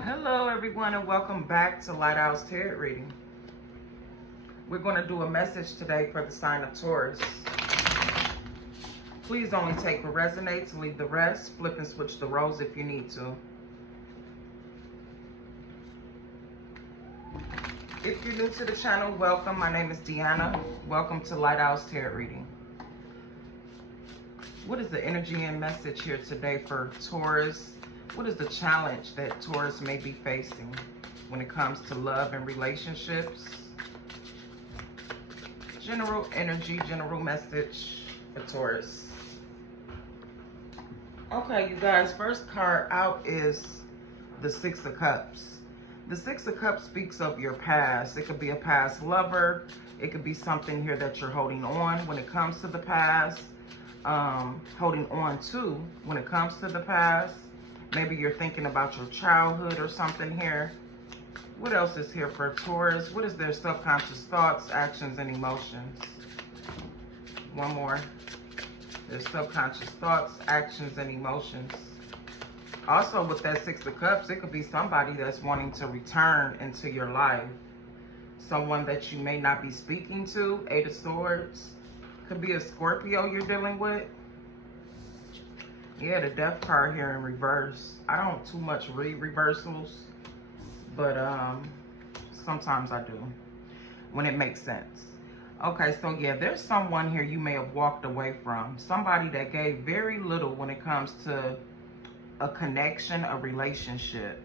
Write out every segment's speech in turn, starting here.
Hello everyone and welcome back to Lighthouse Tarot Reading. We're going to do a message today for the sign of Taurus. Please only take what resonates, leave the rest. Flip and switch the roles if you need to. If you're new to the channel, welcome. My name is Deanna. Welcome to Lighthouse Tarot Reading. What is the energy and message here today for Taurus? What is the challenge that Taurus may be facing when it comes to love and relationships? General energy, general message for Taurus. Okay, you guys, first card out is the Six of Cups. The Six of Cups speaks of your past. It could be a past lover. It could be something here that you're holding on when it comes to the past. Holding on to when it comes to the past. Maybe you're thinking about your childhood or something here. What else is here for Taurus? What is their subconscious thoughts, actions, and emotions? One more. Their subconscious thoughts, actions, and emotions. Also, with that Six of Cups, it could be somebody that's wanting to return into your life. Someone that you may not be speaking to. Eight of Swords. Could be a Scorpio you're dealing with. Yeah, the Death card here in reverse. I don't too much read reversals, but sometimes I do when it makes sense. Okay, so yeah, there's someone here you may have walked away from. Somebody that gave very little when it comes to a connection, a relationship.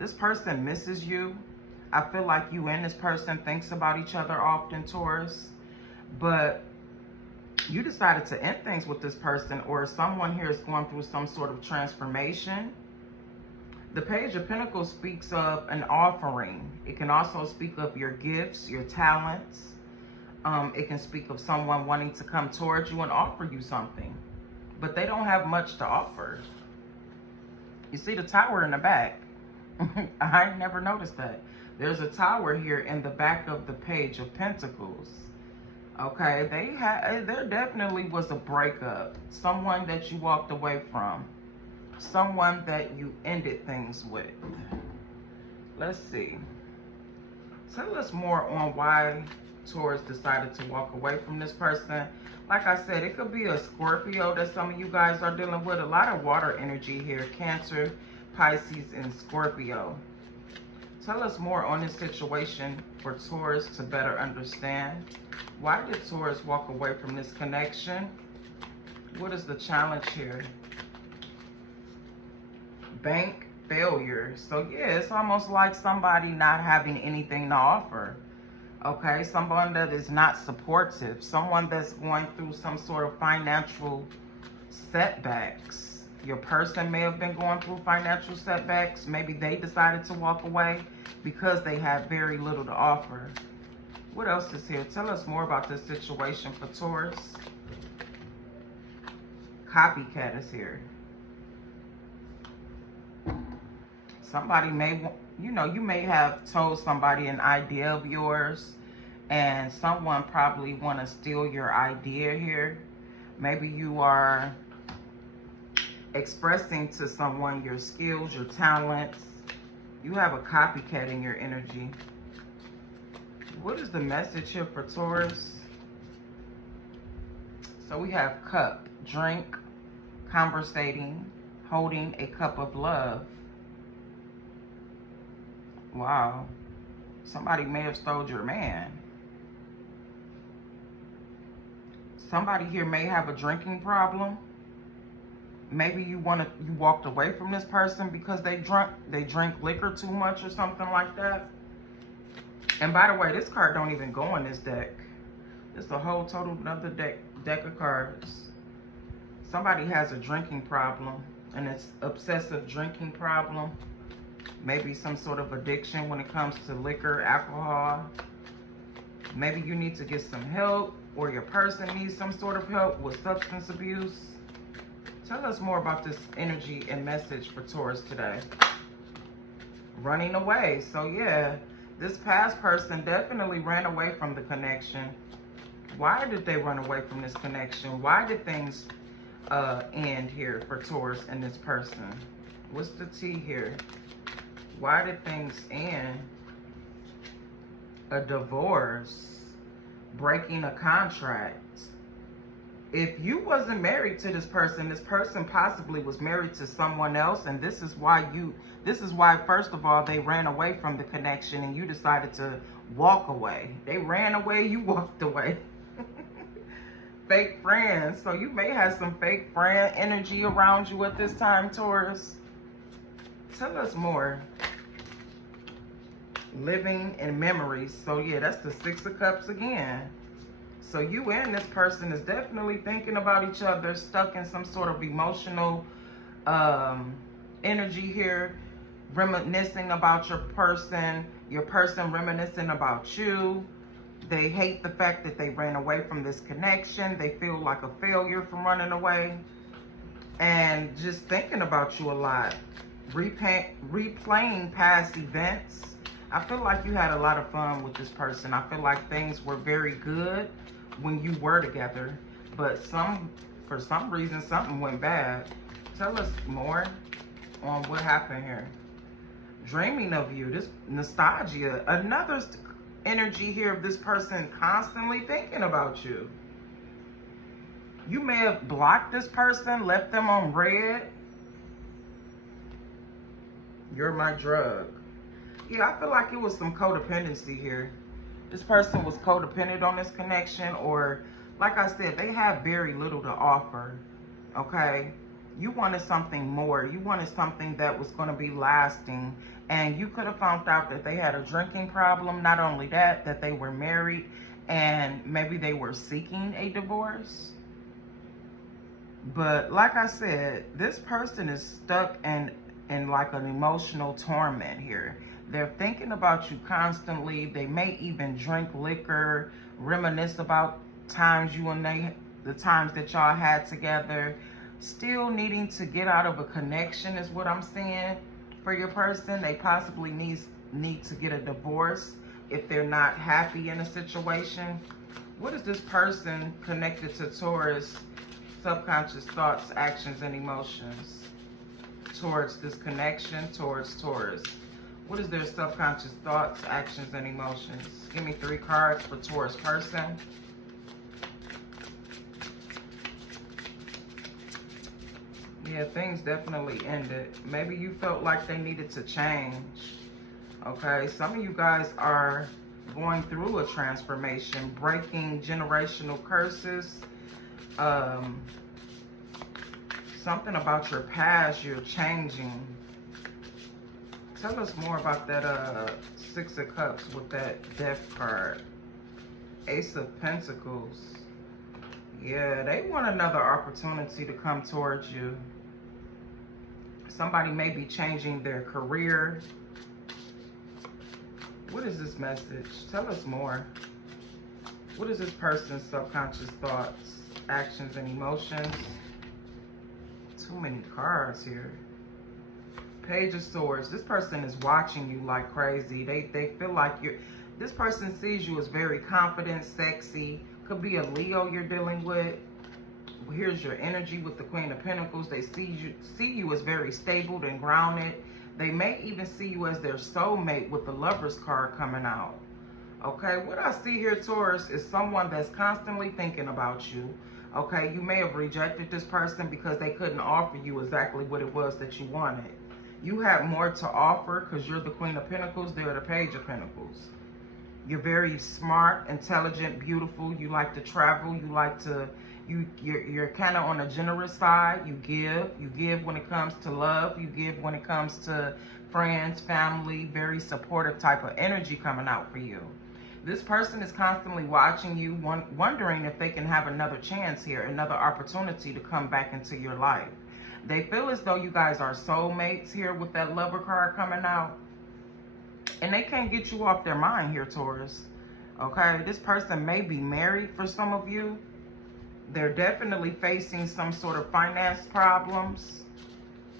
This person misses you. I feel like you and this person thinks about each other often, Taurus, but you decided to end things with this person, or someone here is going through some sort of transformation. The Page of Pentacles speaks of an offering. It can also speak of your gifts, your talents. It can speak of someone wanting to come towards you and offer you something, but they don't have much to offer. You see the tower in the back. I never noticed that. There's a tower here in the back of the Page of Pentacles. Okay, there definitely was a breakup. Someone that you walked away from. Someone that you ended things with. Let's see. Tell us more on why Taurus decided to walk away from this person. Like I said, it could be a Scorpio that some of you guys are dealing with. A lot of water energy here. Cancer, Pisces, and Scorpio. Tell us more on this situation for Taurus to better understand. Why did Taurus walk away from this connection? What is the challenge here? Bank failure. So yeah, it's almost like somebody not having anything to offer. Okay, someone that is not supportive. Someone that's going through some sort of financial setbacks. Your person may have been going through financial setbacks. Maybe they decided to walk away because they had very little to offer. What else is here? Tell us more about this situation for Taurus. Copycat is here. Somebody may, you may have told somebody an idea of yours, and someone probably want to steal your idea here. Maybe you are expressing to someone your skills, your talents. You have a copycat in your energy. What is the message here for Taurus? So we have cup, drink, conversating, holding a cup of love. Wow. Somebody may have stole your man. Somebody here may have a drinking problem. Maybe you walked away from this person because they drink liquor too much or something like that. And by the way, this card don't even go in this deck. It's a whole total another deck of cards. Somebody has a drinking problem, and it's obsessive drinking problem. Maybe some sort of addiction when it comes to liquor, alcohol. Maybe you need to get some help, or your person needs some sort of help with substance abuse. Tell us more about this energy and message for Taurus today. Running away. So yeah, this past person definitely ran away from the connection. Why did they run away from this connection? Why did things end here for Taurus and this person? What's the tea here? Why did things end? A divorce, breaking a contract. If you wasn't married to this person possibly was married to someone else, and this is why first of all they ran away from the connection and you decided to walk away. They ran away, you walked away. Fake friends. So you may have some fake friend energy around you at this time, Taurus. Tell us more. Living in memories. So yeah, that's the Six of Cups again. So you and this person is definitely thinking about each other, stuck in some sort of emotional energy here, reminiscing about your person reminiscing about you. They hate the fact that they ran away from this connection. They feel like a failure from running away and just thinking about you a lot. Replaying past events. I feel like you had a lot of fun with this person. I feel like things were very good when you were together, but for some reason something went bad. Tell us more on what happened here. Dreaming of you, this nostalgia, another energy here of this person constantly thinking about you. You may have blocked this person, left them on red. You're my drug. Yeah, I feel like it was some codependency here. This person was codependent on this connection, or like I said, they have very little to offer, okay? You wanted something more. You wanted something that was going to be lasting, and you could have found out that they had a drinking problem. Not only that, that they were married, and maybe they were seeking a divorce. But like I said, this person is stuck in like an emotional torment here. They're thinking about you constantly. They may even drink liquor, reminisce about times the times that y'all had together. Still needing to get out of a connection is what I'm seeing for your person. They possibly need to get a divorce if they're not happy in a situation. What is this person connected to Taurus? Subconscious thoughts, actions, and emotions towards this connection, towards Taurus. What is their subconscious thoughts, actions, and emotions? Give me 3 cards for Taurus person. Yeah, things definitely ended. Maybe you felt like they needed to change. Okay, some of you guys are going through a transformation, breaking generational curses. Something about your past, you're changing. Tell us more about that Six of Cups with that Death card. Ace of Pentacles. Yeah, they want another opportunity to come towards you. Somebody may be changing their career. What is this message? Tell us more. What is this person's subconscious thoughts, actions, and emotions? Too many cards here. Page of Swords. This person is watching you like crazy. They feel like this person sees you as very confident, sexy. Could be a Leo you're dealing with. Here's your energy with the Queen of Pentacles. They see you as very stable and grounded. They may even see you as their soulmate with the Lover's card coming out. Okay, what I see here, Taurus, is someone that's constantly thinking about you. Okay, you may have rejected this person because they couldn't offer you exactly what it was that you wanted. You have more to offer because you're the Queen of Pentacles. They're the Page of Pentacles. You're very smart, intelligent, beautiful. You like to travel. You like to, you're kind of on a generous side. You give when it comes to love. You give when it comes to friends, family. Very supportive type of energy coming out for you. This person is constantly watching you, wondering if they can have another chance here, another opportunity to come back into your life. They feel as though you guys are soulmates here with that Lover card coming out. And they can't get you off their mind here, Taurus. Okay, this person may be married for some of you. They're definitely facing some sort of finance problems.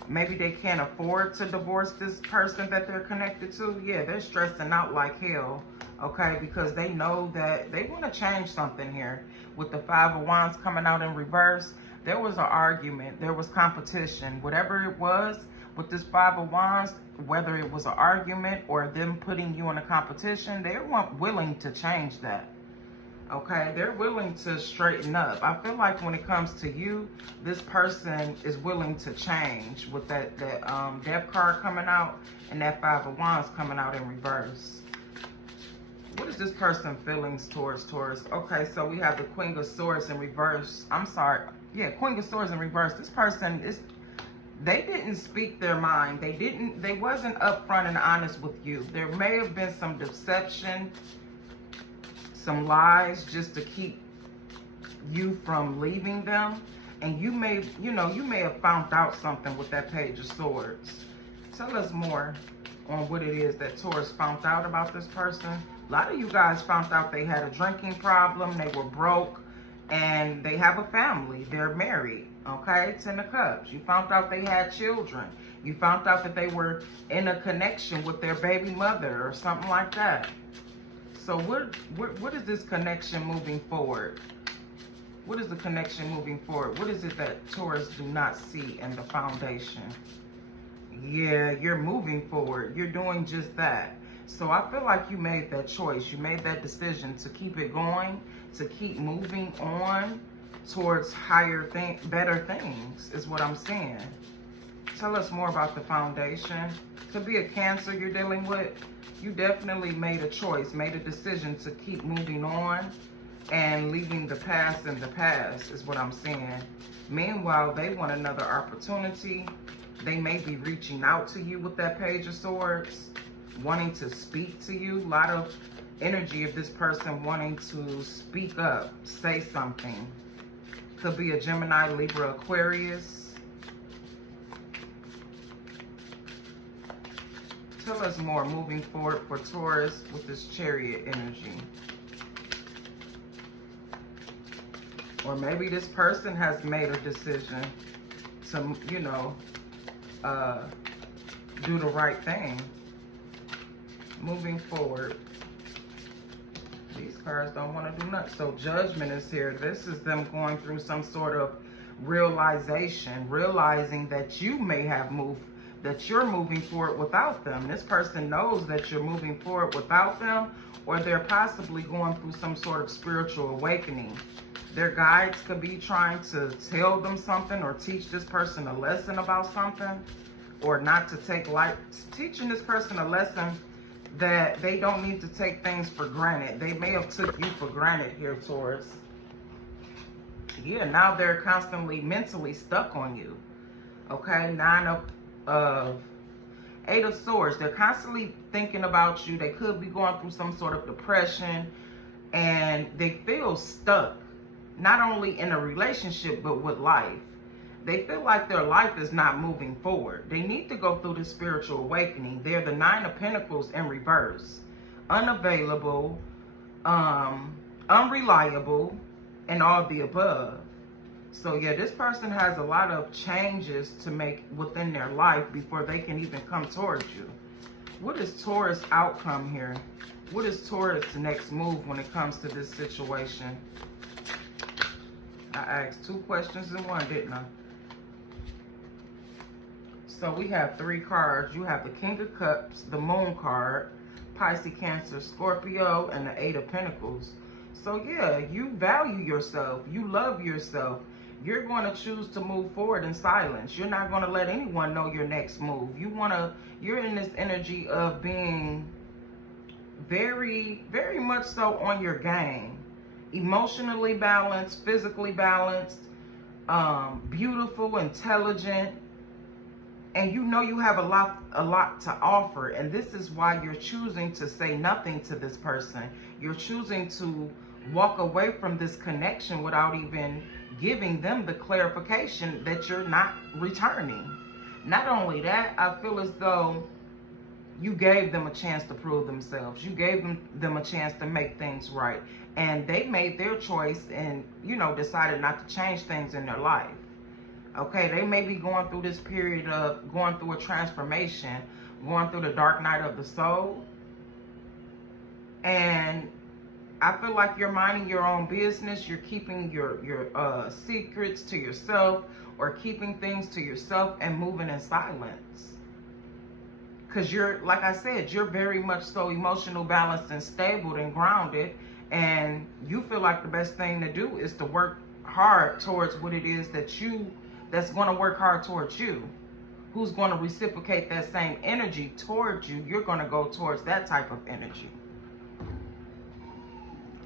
Maybe they can't afford to divorce this person that they're connected to. Yeah, they're stressing out like hell. Okay, because they know that they want to change something here. With the Five of Wands coming out in reverse, there was an argument, there was competition. Whatever it was with this Five of Wands, whether it was an argument or them putting you in a competition, they weren't willing to change that. Okay, they're willing to straighten up. I feel like when it comes to you, this person is willing to change with that Death card coming out and that Five of Wands coming out in reverse. What is this person feelings towards Taurus? Okay, so we have the Queen of Swords in reverse. I'm sorry. Yeah, Queen of Swords in reverse. This person is, they didn't speak their mind. They wasn't upfront and honest with you. There may have been some deception, some lies just to keep you from leaving them. And you may have found out something with that Page of Swords. Tell us more on what it is that Taurus found out about this person. A lot of you guys found out they had a drinking problem, they were broke, and they have a family. They're married, okay? 10 of Cups. You found out they had children. You found out that they were in a connection with their baby mother or something like that. So what is this connection moving forward? What is the connection moving forward? What is it that Taurus do not see in the foundation? Yeah, you're moving forward. You're doing just that. So I feel like you made that choice. You made that decision to keep it going, to keep moving on towards better things is what I'm saying. Tell us more about the foundation. Could be a Cancer you're dealing with. You definitely made a choice, made a decision to keep moving on and leaving the past in the past is what I'm saying. Meanwhile, they want another opportunity. They may be reaching out to you with that Page of Swords, wanting to speak to you. A lot of energy of this person wanting to speak up, say something. Could be a Gemini, Libra, Aquarius. Tell us more moving forward for Taurus with this Chariot energy. Or maybe this person has made a decision to, do the right thing. Moving forward. These cards don't want to do nothing. So Judgment is here. This is them going through some sort of realization, realizing that you may have moved, that you're moving forward without them. This person knows that you're moving forward without them, or they're possibly going through some sort of spiritual awakening. Their guides could be trying to tell them something or teach this person a lesson about something, or not to take life, teaching this person a lesson that they don't need to take things for granted. They may have took you for granted here, Taurus. Yeah, now they're constantly mentally stuck on you. Okay, Eight of Swords. They're constantly thinking about you. They could be going through some sort of depression, and they feel stuck, not only in a relationship, but with life. They feel like their life is not moving forward. They need to go through the spiritual awakening. They're the Nine of Pentacles in reverse. Unavailable, unreliable, and all the above. So yeah, this person has a lot of changes to make within their life before they can even come towards you. What is Taurus' outcome here? What is Taurus' next move when it comes to this situation? I asked 2 questions in one, didn't I? So we have 3 cards. You have the King of Cups, the Moon card, Pisces, Cancer, Scorpio, and the 8 of Pentacles. So yeah, you value yourself. You love yourself. You're going to choose to move forward in silence. You're not going to let anyone know your next move. You're in this energy of being very, very much so on your game. Emotionally balanced, physically balanced, beautiful, intelligent, and you have a lot to offer, and this is why you're choosing to say nothing to this person. You're choosing to walk away from this connection without even giving them the clarification that you're not returning. Not only that, I feel as though you gave them a chance to prove themselves. You gave them a chance to make things right. And they made their choice and, decided not to change things in their life. Okay, they may be going through this period of going through a transformation, going through the dark night of the soul. And I feel like you're minding your own business. You're keeping your secrets to yourself, or keeping things to yourself and moving in silence. Because you're, like I said, you're very much so emotional, balanced, and stable and grounded. And you feel like the best thing to do is to work hard towards what it is that's going to work hard towards you. Who's going to reciprocate that same energy towards you? You're going to go towards that type of energy.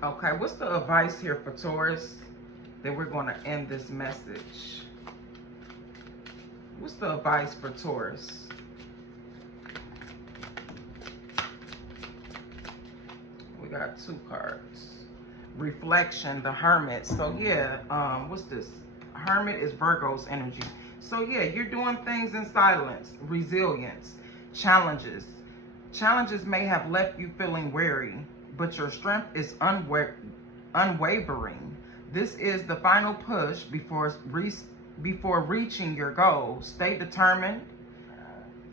Okay, what's the advice here for Taurus? Then we're going to end this message. What's the advice for Taurus? We got 2 cards. Reflection, the Hermit. So yeah, what's this? Hermit is Virgo's energy. So yeah, you're doing things in silence. Resilience. Challenges. Challenges may have left you feeling weary, but your strength is unwavering. This is the final push before reaching your goal. Stay determined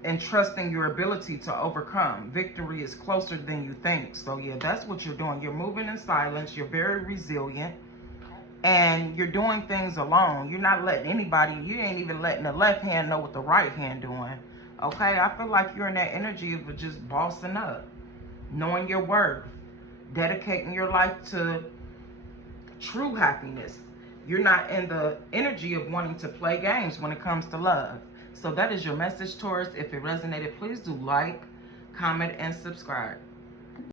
and trusting your ability to overcome. Victory is closer than you think. So yeah, that's what you're doing. You're moving in silence. You're very resilient. And you're doing things alone. You're not letting anybody, you ain't even letting the left hand know what the right hand doing. Okay, I feel like you're in that energy of just bossing up. Knowing your worth. Dedicating your life to true happiness. You're not in the energy of wanting to play games when it comes to love. So that is your message, Taurus. If it resonated, please do like, comment, and subscribe.